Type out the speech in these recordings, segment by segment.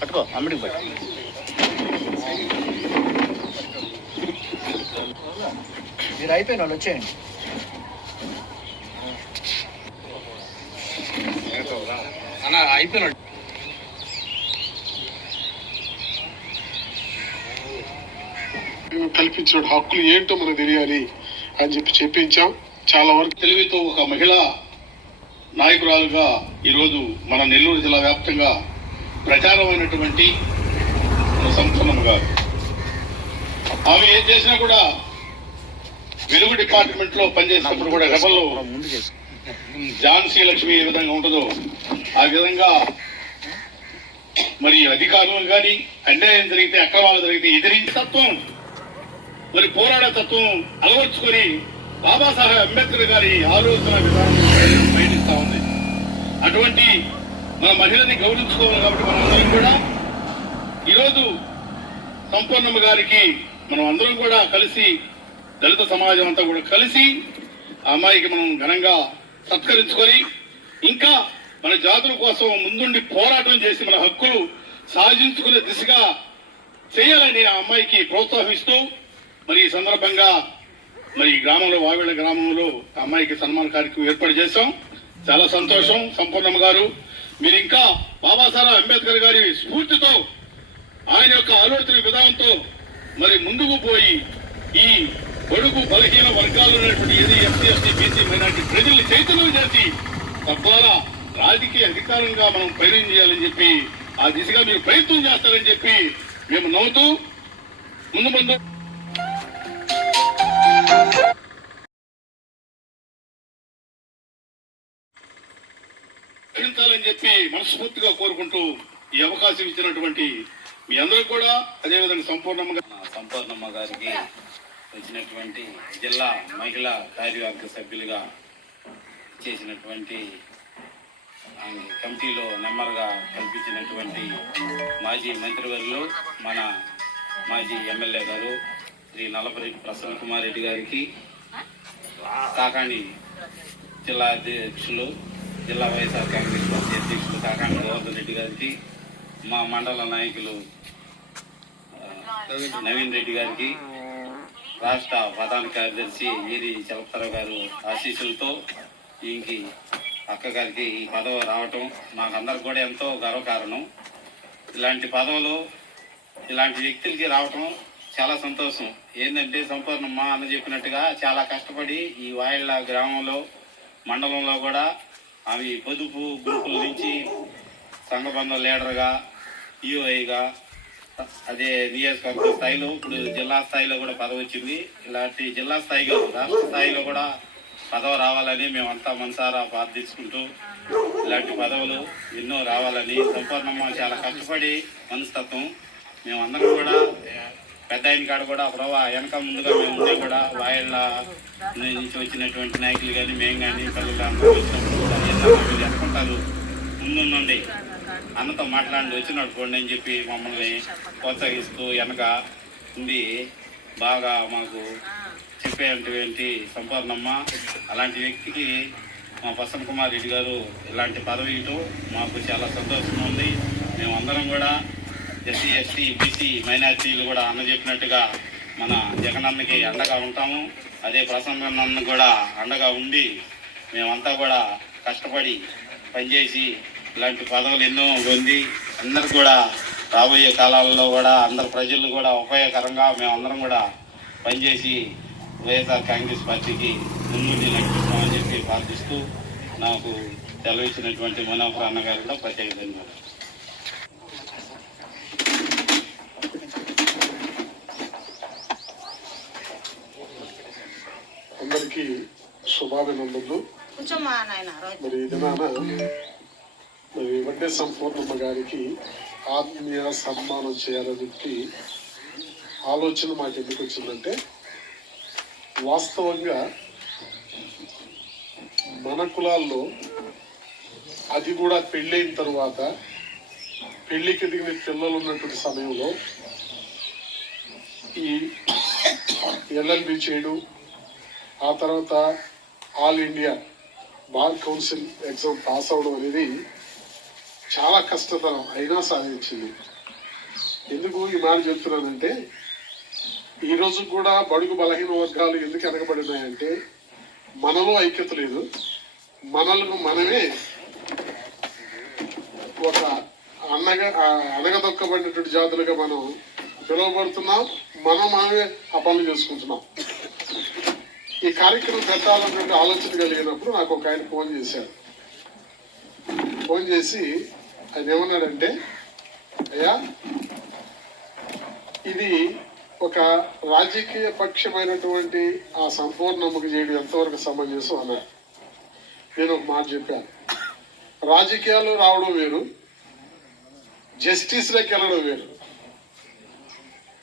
పట్టుకో అమ్మడికి పట్టు. మీరు అయిపోయిన వాళ్ళు వచ్చేయండి. అన్న అయిపోయినాడు కల్పించిన హక్కులు ఏంటో మనకు తెలియాలి అని చెప్పి చెప్పించాం. చాలా వరకు తెలివితో ఒక మహిళ నాయకురాలుగా ఈరోజు మన నెల్లూరు జిల్లా వ్యాప్తంగా ప్రచారమైనటువంటి మన సంపూర్ణమ్మ గారు. ఆమె ఏం చేసినా కూడా వెలుగు డిపార్ట్మెంట్లో పనిచేసినప్పుడు కూడా రెబల్లో ఝాన్సీ లక్ష్మి ఏ విధంగా ఉంటుందో ఆ విధంగా మరి అధికారులు కానీ అన్యాయం జరిగితే అక్రమాలు జరిగితే ఎదిరించే తత్వం మరి పోరాడే తత్వం అలవర్చుకొని బాబాసాహెబ్ అంబేద్కర్ గారి ఆలోచన విధానం పయనిస్తా ఉంది. అటువంటి మన మహిళని గౌరవించుకోవాలి కాబట్టి మనందరం కూడా ఈరోజు సంపూర్ణమ్మ గారికి మనం అందరం కూడా కలిసి దళిత సమాజం అంతా కూడా కలిసి ఆ అమ్మాయికి మనం ఘనంగా సత్కరించుకొని ఇంకా మన జాతుల కోసం ముందుండి పోరాటం చేసి మన హక్కులు సాధించుకునే దిశగా చేయాలని ఆ అమ్మాయికి ప్రోత్సహిస్తూ మరి ఈ సందర్భంగా మరి ఈ గ్రామంలో వావిళ్ళ గ్రామంలో ఆ అమ్మాయికి సన్మాన కార్యక్రమం ఏర్పాటు చేశాం. చాలా సంతోషం సంపూర్ణమ్మ గారు. మీరు ఇంకా బాబాసాహెబ్ అంబేద్కర్ గారి స్ఫూర్తితో ఆయన యొక్క ఆలోచన విధానంతో మరి ముందుకు పోయి ఈ బడుగు బలహీన వర్గాలు ఉన్నటువంటి ఏది ఎస్సీ ఎస్టీ బీసీ మైనార్టీ ప్రజల్ని చైతన్యం చేసి తద్వారా రాజకీయ అధికారంగా మనం ప్రయాణం చేయాలని చెప్పి ఆ దిశగా మీరు ప్రయత్నం చేస్తారని చెప్పి మేము నవ్వుతూ ముందు ముందు చెప్పి మనస్ఫూర్తిగా కోరుకుంటూ ఈ అవకాశం ఇచ్చినటువంటి మీ అందరూ కూడా అదేవిధంగా సంపూర్ణంగా సంపూర్ణమ్మ గారికి వచ్చినటువంటి జిల్లా మహిళా కార్యవర్గ సభ్యులుగా చేసినటువంటి కమిటీలో నెంబర్గా కల్పించినటువంటి మాజీ మంత్రివర్యులు మన మాజీ ఎమ్మెల్యే గారు శ్రీ నలపరెడ్డి ప్రసన్న కుమార్ రెడ్డి గారికి కాకాణి జిల్లా అధ్యక్షులు జిల్లా వైఎస్ఆర్ కాంగ్రెస్ పార్టీ అధ్యక్షులు కాకాణి గోవర్ధన్ రెడ్డి గారికి మా మండల నాయకులు నవీన్ రెడ్డి గారికి రాష్ట్ర ప్రధాన కార్యదర్శి ఈరి చలపతరావు గారు ఆశీస్సులతో ఈయనకి అక్కగారికి ఈ పదవి రావటం మాకందరికి కూడా ఎంతో గర్వకారణం. ఇలాంటి పదవులు ఇలాంటి వ్యక్తులకి రావటం చాలా సంతోషం. ఏంటంటే సంపూర్ణమ్మ అన్న చెప్పినట్టుగా చాలా కష్టపడి ఈ వాయిళ్ళ గ్రామంలో మండలంలో కూడా ఆమె పొదుపు గ్రూపుల నుంచి సంఘబంధం లీడర్గా ఈఓఐగా అదే నియోజకవర్గ స్థాయిలో ఇప్పుడు జిల్లా స్థాయిలో కూడా పదవి వచ్చింది. ఇలాంటి జిల్లా స్థాయిగా రాష్ట్ర స్థాయిలో కూడా పదవి రావాలని మేమంతా మనసారా ప్రార్థించుకుంటూ ఇలాంటి పదవులు ఎన్నో రావాలని సంపూర్ణమ్మ చాలా కష్టపడి మనస్తత్వం మేమందరం కూడా పెద్ద ఆయన కాడ కూడా ప్రభా వెనక ముందుగా మేము ఉండే కూడా వాయిళ్ళ నుంచి వచ్చినటువంటి నాయకులు కానీ మేము కానీ పిల్లలు అందరూ వచ్చినప్పుడు కూడా ఏదైనా మీరు అన్నతో మాట్లాడి వచ్చినాడు చూడండి అని చెప్పి మమ్మల్ని ప్రోత్సహిస్తూ వెనక ఉండి బాగా మాకు చెప్పేటువంటి సంపూర్ణమ్మ అలాంటి వ్యక్తికి మా ప్రసన్న కుమార్ రెడ్డి గారు ఇలాంటి పదవి ఇవ్వటం మాకు చాలా సంతోషంగా ఉంది. మేమందరం కూడా ఎస్సీ ఎస్టీ బీసీ మైనార్టీలు కూడా అన్న చెప్పినట్టుగా మన జగనన్నకి అండగా ఉంటాము. అదే ప్రసన్న కూడా అండగా ఉండి మేమంతా కూడా కష్టపడి పనిచేసి ఇలాంటి పదవులు ఎన్నో పొంది అందరు కూడా రాబోయే కాలాల్లో కూడా అందరు ప్రజలు కూడా ఉపయోగకరంగా మేమందరం కూడా పనిచేసి వైఎస్ఆర్ కాంగ్రెస్ పార్టీకి ముందుండి నడిపిస్తామని చెప్పి ప్రార్థిస్తూ నాకు సెలవిచ్చినటువంటి మనోహర్ అన్న గారు కూడా ప్రత్యేక ధన్యవాదాలు. అందరికీ శుభాభినందనలు. మరి దినాన వెంకటేశ్వర వడ్డే సంపూర్ణమ్మ గారికి ఆత్మీయ సన్మానం చేయాలని చెప్పి ఆలోచన మాకు ఎందుకు వచ్చిందంటే వాస్తవంగా మన కులాల్లో అది కూడా పెళ్ళైన తర్వాత పెళ్ళికి దిగిన పిల్లలు ఉన్నటువంటి సమయంలో ఈ ఎల్ఎల్బి చేయడం ఆ తర్వాత all India bar council exam pass అవడం అనేది చాలా కష్టతరం అయినా సాధించింది. ఎందుకు ఈ మాట చెప్తున్నానంటే ఈరోజు కూడా బడుగు బలహీన వర్గాలు ఎందుకు ఎనగబడినాయంటే మనలో ఐక్యత లేదు. మనల్ని మనమే ఒక అన్నగా అనగదొక్కబడినటువంటి జాతులుగా మనం పిలువబడుతున్నాం. మనం మనమే ఆ పనులు చేసుకుంటున్నాం. ఈ కార్యక్రమం పెట్టాలన్నటువంటి ఆలోచన కలిగినప్పుడు నాకు ఒక ఆయన ఫోన్ చేశారు. ఫోన్ చేసి ఆయన ఏమన్నాడంటే అయ్యా ఇది ఒక రాజకీయ పక్షమైనటువంటి ఆ సంపూర్ణముకు చేయడం ఎంతవరకు సమంజసం అన్నారు నేను ఒక మాట చెప్పాను. రాజకీయాలు రావడం వేరు జస్టిస్లోకి వెళ్ళడం వేరు.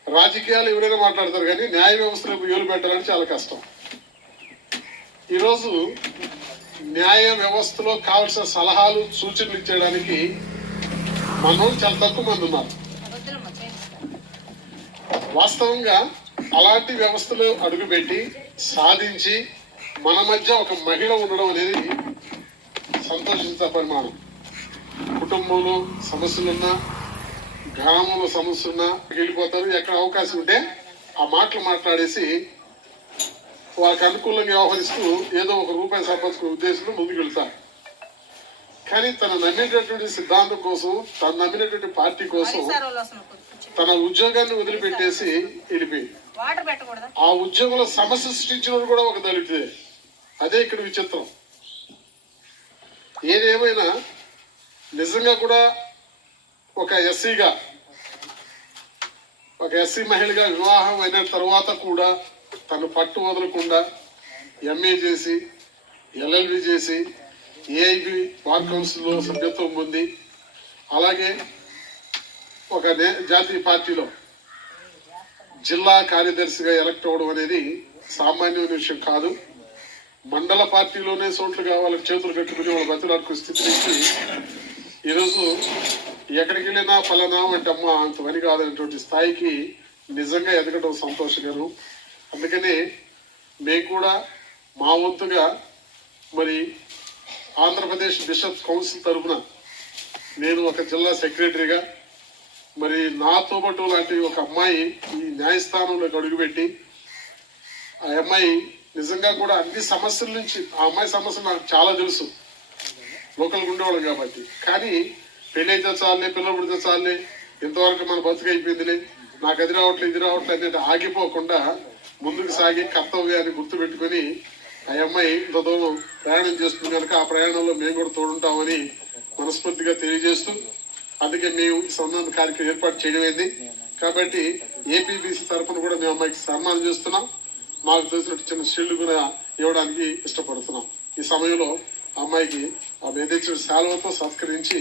రాజకీయాలు ఎవరైనా మాట్లాడతారు కానీ న్యాయ వ్యవస్థలకు ఏలు పెట్టాలంటే చాలా కష్టం. ఈరోజు న్యాయ వ్యవస్థలో కావాల్సిన సలహాలు సూచనలు ఇచ్చేయడానికి మనోళ్ళు చాలా తక్కువ మంది ఉన్నారు. వాస్తవంగా అలాంటి వ్యవస్థలో అడుగుపెట్టి సాధించి మన మధ్య ఒక మహిళ ఉండడం అనేది సంతోషించే పరిమాణం. కుటుంబంలో సమస్యలున్నా గ్రామంలో సమస్యలు ఉన్నా వెళ్ళిపోతారు. ఎక్కడ అవకాశం ఉంటే ఆ మాటలు మాట్లాడేసి వారికి అనుకూలంగా వ్యవహరిస్తూ ఏదో ఒక రూపాయి సంపాదించుకునే ఉద్దేశంలో ముందుకు వెళ్తారు కానీ తన నమ్మినటువంటి సిద్ధాంతం కోసం తన నమ్మినటువంటి పార్టీ కోసం తన ఉద్యోగాన్ని వదిలిపెట్టేసి వెళ్ళిపోయింది. ఆ ఉద్యోగంలో సమస్య సృష్టించినోడు కూడా ఒక దళితుడే. అదే ఇక్కడ విచిత్రం. ఏదేమైనా నిజంగా కూడా ఒక ఎస్సీగా ఒక ఎస్సీ మహిళగా వివాహం అయిన తర్వాత కూడా తను పట్టు వదలకుండా ఎంఏ చేసి ఎల్ఎల్బి చేసి ఏఐబి బార్ కౌన్సిల్లో సభ్యత్వం పొంది అలాగే ఒక నే- జాతీయ పార్టీలో జిల్లా కార్యదర్శిగా ఎలక్ట్ అవ్వడం అనేది సామాన్యమైన విషయం కాదు. మండల పార్టీలోనే సోట్లు కావాలని చేతులు కట్టుకుని వాళ్ళ బతులాడుకు స్థితి నుంచి ఈరోజు ఎక్కడికి వెళ్ళినా ఫలానా అంటే అమ్మ అంత పని కాదనేటువంటి స్థాయికి నిజంగా ఎదగడం సంతోషకరం. అందుకనే మేము కూడా మా వంతుగా మరి ఆంధ్రప్రదేశ్ బిషప్స్ కౌన్సిల్ తరఫున నేను ఒక జిల్లా సెక్రటరీగా మరి నాతో పాటు లాంటి ఒక అమ్మాయి ఈ న్యాయస్థానంలోకి అడుగుపెట్టి ఆ అమ్మాయి నిజంగా కూడా అన్ని సమస్యల నుంచి ఆ అమ్మాయి సమస్య నాకు చాలా తెలుసు. లోకల్గా ఉండేవాళ్ళం కాబట్టి. కానీ పెళ్ళైతే చాలే పిల్లలు పుడితే చాలే ఇంతవరకు మన బతుకు అయిపోయిందిలే నాకు అది రావట్లేదు ఇది రావట్లేదు అనేది ఆగిపోకుండా ముందుకు సాగి కర్తవ్యాన్ని గుర్తుపెట్టుకొని ఆ అమ్మాయి ఇంత దూరం ప్రయాణం చేస్తుంది కనుక ఆ ప్రయాణంలో మేము కూడా తోడుంటామని మనస్ఫూర్తిగా తెలియజేస్తూ అందుకే మేము ఈ సన్మాన కార్యక్రమం ఏర్పాటు చేయడమైంది. కాబట్టి ఏపీబీసీ తరఫున కూడా మేము అమ్మాయికి సన్మానం చేస్తున్నాం. మాకు తెలిసినట్టు చిన్న షీల్డ్ కూడా ఇవ్వడానికి ఇష్టపడుతున్నాం. ఈ సమయంలో ఆ అమ్మాయికి ఆ వేధించిన శాలువతో సత్కరించి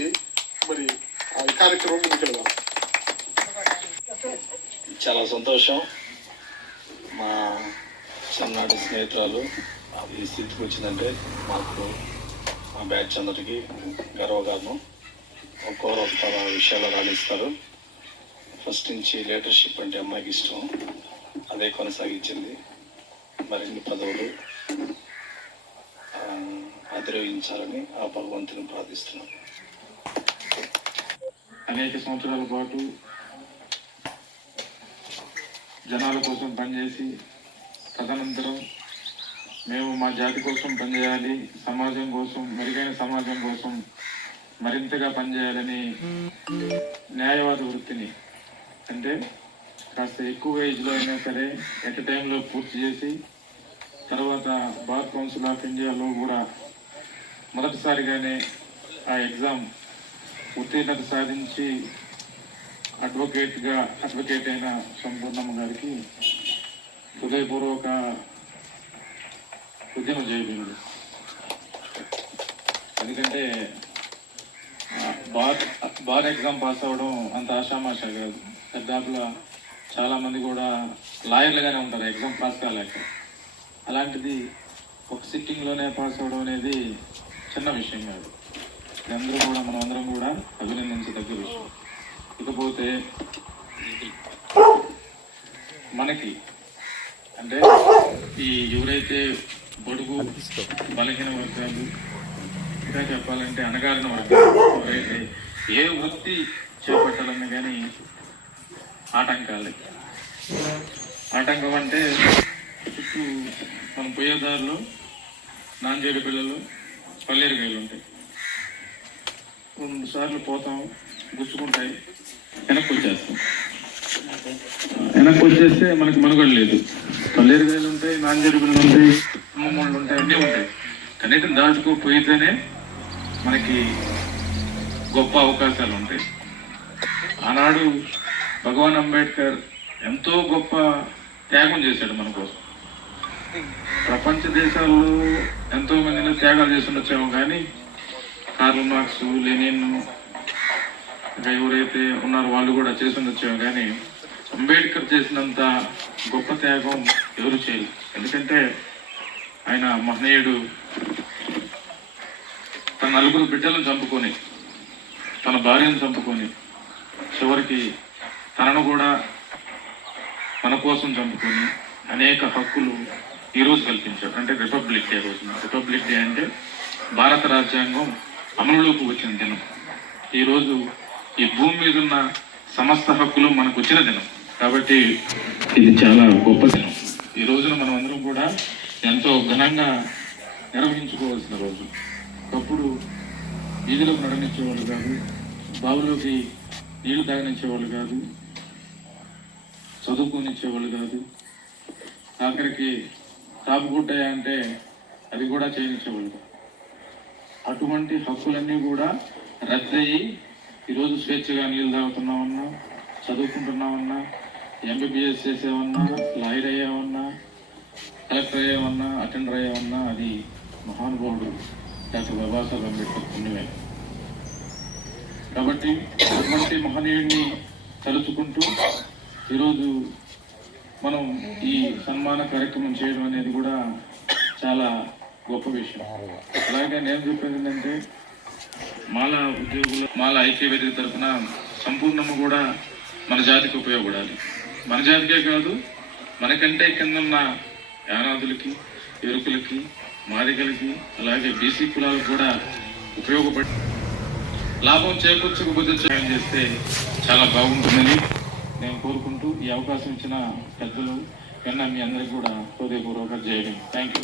మరి ఆ ఈ కార్యక్రమం ముందుకెళ్దాం. చాలా సంతోషం. మా చిన్ననాటి స్నేహితురాలు ఈ స్థితికి వచ్చిందంటే మాకు మా బ్యాచ్ అందరికీ గర్వకారణం. ఒక్కొక్కరు ఒక్కొక్క విషయాలు రాణిస్తారు. ఫస్ట్ నుంచి లీడర్షిప్ అంటే అమ్మాయికి ఇష్టం. అదే కొనసాగించింది. మరిన్ని పదవులు అధిరోహించాలని ఆ భగవంతుని ప్రార్థిస్తున్నాను అనేక సంవత్సరాల పాటు జనాల కోసం పనిచేసి తదనంతరం మేము మా జాతి కోసం పనిచేయాలి సమాజం కోసం మెరుగైన సమాజం కోసం మరింతగా పనిచేయాలని న్యాయవాద వృత్తిని. అంటే కాస్త ఎక్కువ ఏజ్లో అయినా సరే ఎట్ టైంలో పూర్తి చేసి తర్వాత బార్ కౌన్సిల్ ఆఫ్ ఇండియాలో కూడా మొదటిసారిగానే ఆ ఎగ్జామ్ ఉత్తీర్ణత సాధించి అడ్వకేట్గా అడ్వకేట్ అయిన సంపూర్ణమ్మ గారికి హృదయపూర్వక ఉద్యమ జయబీలు ఎందుకంటే బార్ బార్ ఎగ్జామ్ పాస్ అవ్వడం అంత ఆషామాష కాదు. పెద్దాపుల చాలామంది కూడా లాయర్లుగానే ఉంటారు ఎగ్జామ్ పాస్ కాలేక. అలాంటిది ఒక సిట్టింగ్లోనే పాస్ అవ్వడం అనేది చిన్న విషయం కాదు. అందరూ కూడా మనం అందరం కూడా అభినందించదగ్గ విషయం. ఇకపోతే మనకి అంటే ఈ ఎవరైతే బడుగు బలహీన వర్గాలు. ఇంకా చెప్పాలంటే అణగారిన వర్గాలు. ఎవరైతే ఏ వృత్తి చేపట్టాలన్నా కానీ ఆటంకాలే. ఆటంకం అంటే చుట్టూ మనం పోయేదారిలో నాంజేడు పిల్లలు పల్లేరు కాయలు ఉంటాయి. రెండు సార్లు పోతాం గుచ్చుకుంటాయి వెనక్కి వచ్చేస్తాం. వెనక్కి వచ్చేస్తే మనకి మనుగడ లేదు. పల్లేరు కాయలు ఉంటాయి నాంజేడు పిల్లలు ఉంటాయి. అమ్మమ్మళ్ళు ఉంటాయి అన్నీ ఉంటాయి. కనీసం దాచుకోకపోయితేనే మనకి గొప్ప అవకాశాలు ఉంటాయి. ఆనాడు భగవాన్ అంబేద్కర్ ఎంతో గొప్ప త్యాగం చేశాడు మన కోసం. ప్రపంచ దేశాల్లో ఎంతో మందిని త్యాగాలు చేస్తుండొచ్చాము కానీ కార్ల్ మార్క్స్ లెనిన్ ఇంకా ఎవరైతే ఉన్నారో వాళ్ళు కూడా చేస్తుండొచ్చాము కానీ అంబేద్కర్ చేసినంత గొప్ప త్యాగం ఎవరు చేయరు ఎందుకంటే ఆయన మహనీయుడు. తన నలుగురు బిడ్డలను చంపుకొని తన భార్యను చంపుకొని చివరికి తనను కూడా మన కోసం చంపుకొని అనేక హక్కులు ఈ రోజు కల్పించారు అంటే రిపబ్లిక్ డే రోజున. రిపబ్లిక్ డే అంటే భారత రాజ్యాంగం అమలులోకి వచ్చిన దినం. ఈ రోజు ఈ భూమి మీద ఉన్న సమస్త హక్కులు మనకు వచ్చిన దినం. కాబట్టి ఇది చాలా గొప్ప దినం. ఈ రోజున మనం అందరం కూడా ఎంతో ఘనంగా నిర్వహించుకోవాల్సిన రోజు. ఒకప్పుడు వీధిలో నడనిచ్చేవాళ్ళు కాదు బావిలోకి నీళ్ళు తాగనిచ్చేవాళ్ళు కాదు చదువుకోనిచ్చేవాళ్ళు కాదు. ఆఖరికి తాపుగుడ్డాయా అంటే అది కూడా చేయనిచ్చేవాళ్ళు కాదు. అటువంటి హక్కులన్నీ కూడా రద్దయ్యి ఈరోజు స్వేచ్ఛగా నీళ్ళు తాగుతున్నామన్నా చదువుకుంటున్నామన్నా ఎంబీబీఎస్ చేసేవన్నా లాయర్ అయ్యామన్నా కలెక్టర్ అయ్యేమన్నా అటెండర్ అయ్యేమన్నా అది మహానుభావుడు డాక్టర్ బాబాసాహెబ్ అంబేద్కర్ పుణ్యమే. కాబట్టి అటువంటి మహనీయుడిని తలుచుకుంటూ ఈరోజు మనం ఈ సన్మాన కార్యక్రమం చేయడం అనేది కూడా చాలా గొప్ప విషయం. అలాగే నేను చెప్పేది ఏంటంటే మాల ఉద్యోగులు మాల ఐక్యవేదిక తరఫున సంపూర్ణము కూడా మన జాతికి ఉపయోగపడాలి. మన జాతికే కాదు మనకంటే కింద ఉన్న యానాదులకి ఎరుకులకి మాదిగలకి అలాగే బీసీ కులాలకు కూడా ఉపయోగపడి లాభం చేకూర్చకపోతే సాయం చేస్తే చాలా బాగుంటుందని నేను కోరుకుంటూ ఈ అవకాశం ఇచ్చిన పెద్దలు కన్నా మీ అందరికీ కూడా హృదయపూర్వక జయడం థ్యాంక్ యూ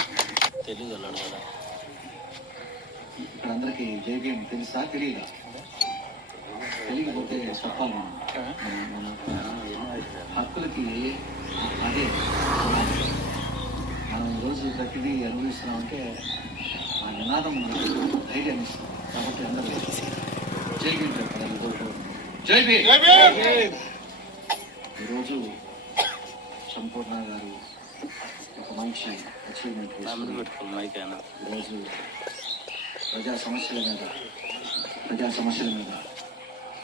ఇక్కడ అందరికి జేబీఎం తెలుసా? తెలియదా? తెలియకపోతే చెప్పాలి మన హక్కులకి అదే మనం ఈరోజు ప్రతిదీ అనుభవిస్తున్నామంటే ఆ నినాదం మనకు ధైర్యం ఇస్తుంది కాబట్టి అందరూ జై భీమ్. జై భీమ్ ఈరోజు సంపూర్ణ గారు ఒక మంచి అచీవ్మెంట్ ఈరోజు ప్రజా సమస్యల మీద ప్రజా సమస్యల మీద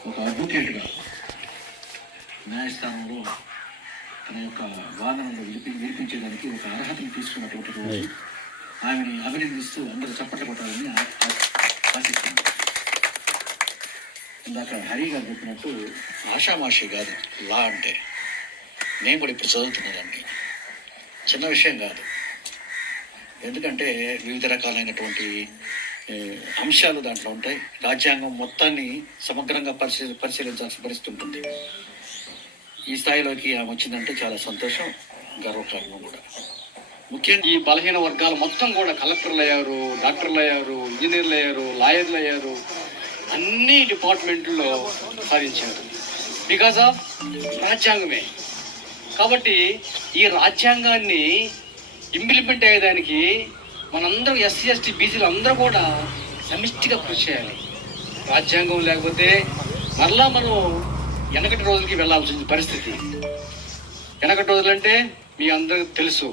ఒక అడ్వకేట్గా న్యాయస్థానంలో తన యొక్క వాదనను వినిపి వినిపించేదానికి ఒక అర్హతను తీసుకున్నటువంటి రోజు. ఆమెని అభినందిస్తూ అందరూ చప్పట్లు కొట్టాలని ఆశిస్తున్నాను. ఇందాక హరి గారు చెప్పినట్టు ఆషామాషి కాదు లా అంటే. నేను కూడా ఇప్పుడు చదువుతున్నానండి చిన్న విషయం కాదు. ఎందుకంటే వివిధ రకాలైనటువంటి అంశాలు దాంట్లో ఉంటాయి. రాజ్యాంగం మొత్తాన్ని సమగ్రంగా పరిశీ పరిశీలించాల్సిన పరిస్థితి ఉంటుంది. ఈ స్థాయిలోకి ఆమె వచ్చిందంటే చాలా సంతోషం గర్వకారణం కూడా. ముఖ్యంగా ఈ బలహీన వర్గాలు మొత్తం కూడా కలెక్టర్లు అయ్యారు డాక్టర్లు అయ్యారు ఇంజనీర్లు అయ్యారు లాయర్లు అయ్యారు అన్ని డిపార్ట్మెంట్లో సాధించారు. బికాస్ ఆఫ్ రాజ్యాంగమే. కాబట్టి ఈ రాజ్యాంగాన్ని ఇంప్లిమెంట్ అయ్యేదానికి మనందరూ ఎస్సీ ఎస్టీ బీసీలు అందరూ కూడా సమిష్టిగా కృషి చేయాలి. రాజ్యాంగం లేకపోతే మరలా మనం వెనకటి రోజులకి వెళ్ళాల్సిన పరిస్థితి. వెనకటి రోజులంటే మీ అందరికి తెలుసు.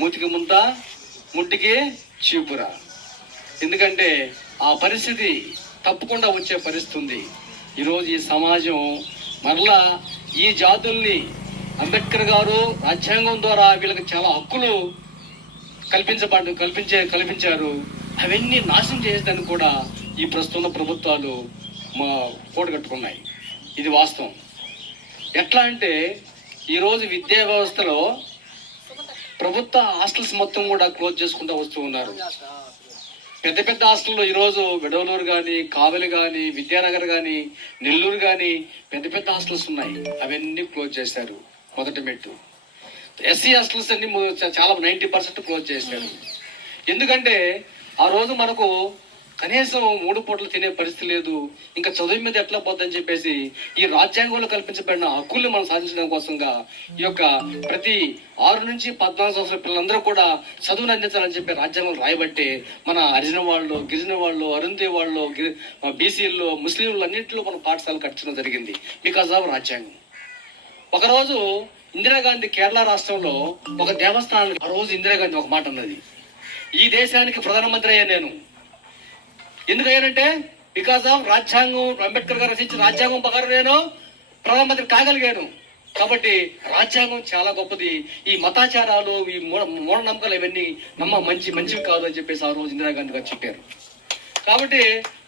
మూతికి ముంత ముట్టికి చీపుర. ఎందుకంటే ఆ పరిస్థితి తప్పకుండా వచ్చే పరిస్థితి ఉంది ఈరోజు ఈ సమాజం మరలా ఈ జాతుల్ని అంబేద్కర్ గారు రాజ్యాంగం ద్వారా వీళ్ళకి చాలా హక్కులు కల్పించబడు కల్పించే కల్పించారు. అవన్నీ నాశనం చేసేదాన్ని కూడా ఈ ప్రస్తుత ప్రభుత్వాలు మా కూడగట్టుకున్నాయి ఇది వాస్తవం. ఎట్లా అంటే ఈరోజు విద్యా వ్యవస్థలో ప్రభుత్వ హాస్టల్స్ మొత్తం కూడా క్లోజ్ చేసుకుంటూ వస్తూ ఉన్నారు. పెద్ద పెద్ద హాస్టల్లో ఈరోజు విడవలూరు కానీ కావలి కానీ విద్యానగర్ కానీ నెల్లూరు కానీ పెద్ద పెద్ద హాస్టల్స్ ఉన్నాయి. అవన్నీ క్లోజ్ చేశారు మొదటి మెట్టు. ఎస్సీ హాస్టల్స్ అన్ని చాలా నైంటీ పర్సెంట్ క్లోజ్ చేశారు. ఎందుకంటే ఆ రోజు మనకు కనీసం మూడు పూటలు తినే పరిస్థితి లేదు. ఇంకా చదువు మీద ఎట్లా పోద్దని చెప్పేసి ఈ రాజ్యాంగంలో కల్పించబడిన హక్కుల్ని మనం సాధించడం కోసంగా ఈ యొక్క ప్రతి ఆరు నుంచి పద్నాలుగు సంవత్సరాల పిల్లలందరూ కూడా చదువును అందించాలని చెప్పి రాజ్యాంగం రాయబట్టే మన హరిజన వాళ్ళు గిరిజన వాళ్ళు అరుంధీ వాళ్ళు బీసీల్లో ముస్లింలు అన్నింటిలో మన పాఠశాలలు కట్టడం జరిగింది. బికాస్ ఆఫ్ రాజ్యాంగం. ఒకరోజు ఇందిరాగాంధీ కేరళ రాష్ట్రంలో ఒక దేవస్థానానికి ఆ రోజు ఇందిరాగాంధీ ఒక మాట అన్నది. ఈ దేశానికి ప్రధానమంత్రి అయ్యా నేను. ఎందుకయ్యానంటే బికాస్ ఆఫ్ రాజ్యాంగం అంబేద్కర్ గారు రచించిన రాజ్యాంగం ప్రకారం నేను ప్రధానమంత్రి కాగలిగాను. కాబట్టి రాజ్యాంగం చాలా గొప్పది. ఈ మతాచారాలు ఈ మూఢ మూఢనమ్మకాలు ఇవన్నీ నమ్మ మంచి మంచివి కాదు అని చెప్పేసి ఆ రోజు ఇందిరాగాంధీ గారు చెప్పారు. కాబట్టి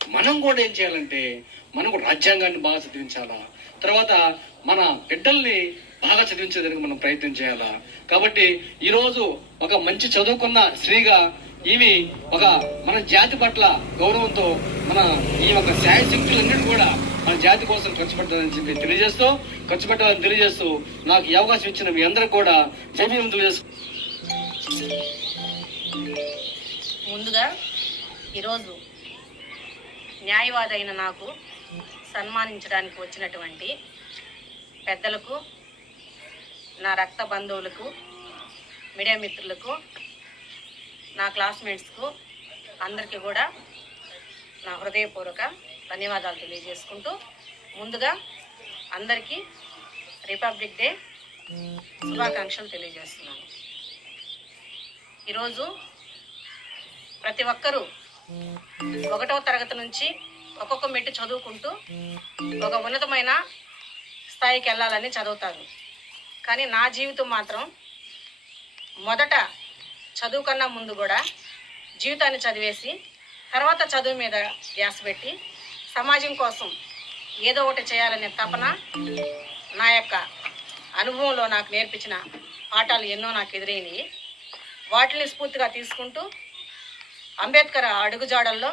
మనం కూడా ఏం చేయాలంటే మనం కూడా రాజ్యాంగాన్ని బాగా చదివించాలా? తర్వాత మన బిడ్డల్ని బాగా చదివించేదానికి మనం ప్రయత్నం చేయాలా? కాబట్టి ఈరోజు ఒక మంచి చదువుకున్న స్త్రీగా ఈమె ఒక మన జాతి పట్ల గౌరవంతో మన ఈ యొక్క శాయశక్తులన్నిటి కూడా మన జాతి కోసం ఖర్చు పెట్టాలని చెప్పి తెలియజేస్తూ ఖర్చు పెట్టాలని తెలియజేస్తూ నాకు ఈ అవకాశం ఇచ్చిన మీ అందరికి కూడా జైవీయం తెలియజేస్తూ ముందుగా ఈరోజు న్యాయవాది అయిన నాకు సన్మానించడానికి వచ్చినటువంటి పెద్దలకు నా రక్త బంధువులకు మీడియా మిత్రులకు నా క్లాస్మేట్స్కు అందరికీ కూడా నా హృదయపూర్వక ధన్యవాదాలు తెలియజేసుకుంటూ ముందుగా అందరికీ రిపబ్లిక్ డే శుభాకాంక్షలు తెలియజేస్తున్నాను. ఈరోజు ప్రతి ఒక్కరూ ఒకటవ తరగతి నుంచి ఒక్కొక్క మెట్టు చదువుకుంటూ ఒక ఉన్నతమైన స్థాయికి వెళ్ళాలని చదువుతారు. కానీ నా జీవితం మాత్రం మొదట చదువు కన్నా ముందు కూడా జీవితాన్ని చదివేసి తర్వాత చదువు మీద ధ్యాస పెట్టి సమాజం కోసం ఏదో ఒకటి చేయాలనే తపన నా యొక్క అనుభవంలో నాకు నేర్పించిన పాఠాలు ఎన్నో నాకు ఎదురైనవి వాటిని స్ఫూర్తిగా తీసుకుంటూ అంబేద్కర్ అడుగుజాడల్లో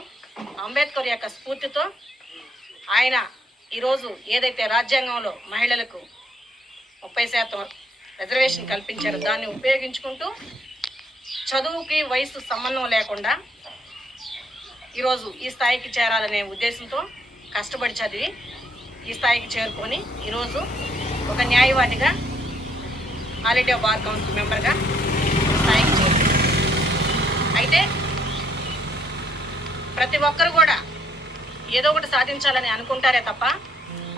అంబేద్కర్ యొక్క స్ఫూర్తితో ఆయన ఈరోజు ఏదైతే రాజ్యాంగంలో మహిళలకు ముప్పై శాతం రిజర్వేషన్ కల్పించారు. దాన్ని ఉపయోగించుకుంటూ చదువుకి వయసు సంబంధం లేకుండా ఈరోజు ఈ స్థాయికి చేరాలనే ఉద్దేశంతో కష్టపడి చదివి ఈ స్థాయికి చేరుకొని ఈరోజు ఒక న్యాయవాదిగా ఆల్ ఇండియా బార్ కౌన్సిల్ మెంబర్గా స్థాయికి చేరు అయితే ప్రతి ఒక్కరు కూడా ఏదో ఒకటి సాధించాలని అనుకుంటారే తప్ప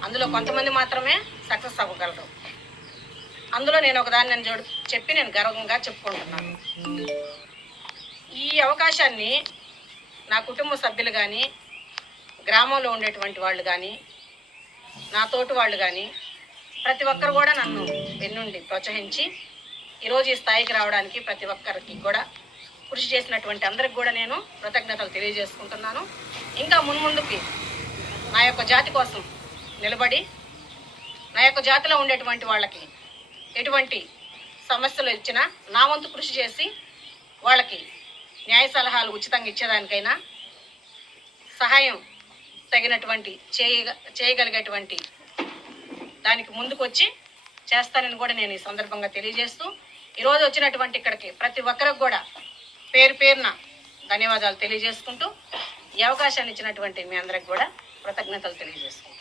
అందులో కొంతమంది మాత్రమే సక్సెస్ అవ్వగలరు. అందులో నేను ఒకదాన్ని నేను చూడు చెప్పి నేను గర్వంగా చెప్పుకుంటున్నాను ఈ అవకాశాన్ని నా కుటుంబ సభ్యులు కానీ గ్రామంలో ఉండేటువంటి వాళ్ళు కానీ నా తోటి వాళ్ళు కానీ ప్రతి ఒక్కరు కూడా నన్ను వెన్నుండి ప్రోత్సహించి ఈరోజు ఈ స్థాయికి రావడానికి ప్రతి ఒక్కరికి కూడా కృషి చేసినటువంటి అందరికి కూడా నేను కృతజ్ఞతలు తెలియజేసుకుంటున్నాను. ఇంకా మున్ముందుకి నా యొక్క జాతి కోసం నిలబడి నా యొక్క జాతిలో ఉండేటువంటి వాళ్ళకి ఎటువంటి సమస్యలు ఇచ్చినా నా వంతు కృషి చేసి వాళ్ళకి న్యాయ సలహాలు ఉచితంగా ఇచ్చేదానికైనా సహాయం తగినటువంటి చేయ చేయగలిగేటువంటి దానికి ముందుకొచ్చి చేస్తానని కూడా నేను ఈ సందర్భంగా తెలియజేస్తూ ఈరోజు వచ్చినటువంటి ఇక్కడికి ప్రతి ఒక్కరికి కూడా పేరు పేరున ధన్యవాదాలు తెలియజేసుకుంటూ ఈ అవకాశాన్ని ఇచ్చినటువంటి మీ అందరికి కూడా కృతజ్ఞతలు తెలియజేసుకుంటాం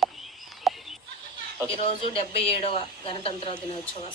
ఈరోజు డెబ్బై ఏడవ గణతంత్ర దినోత్సవ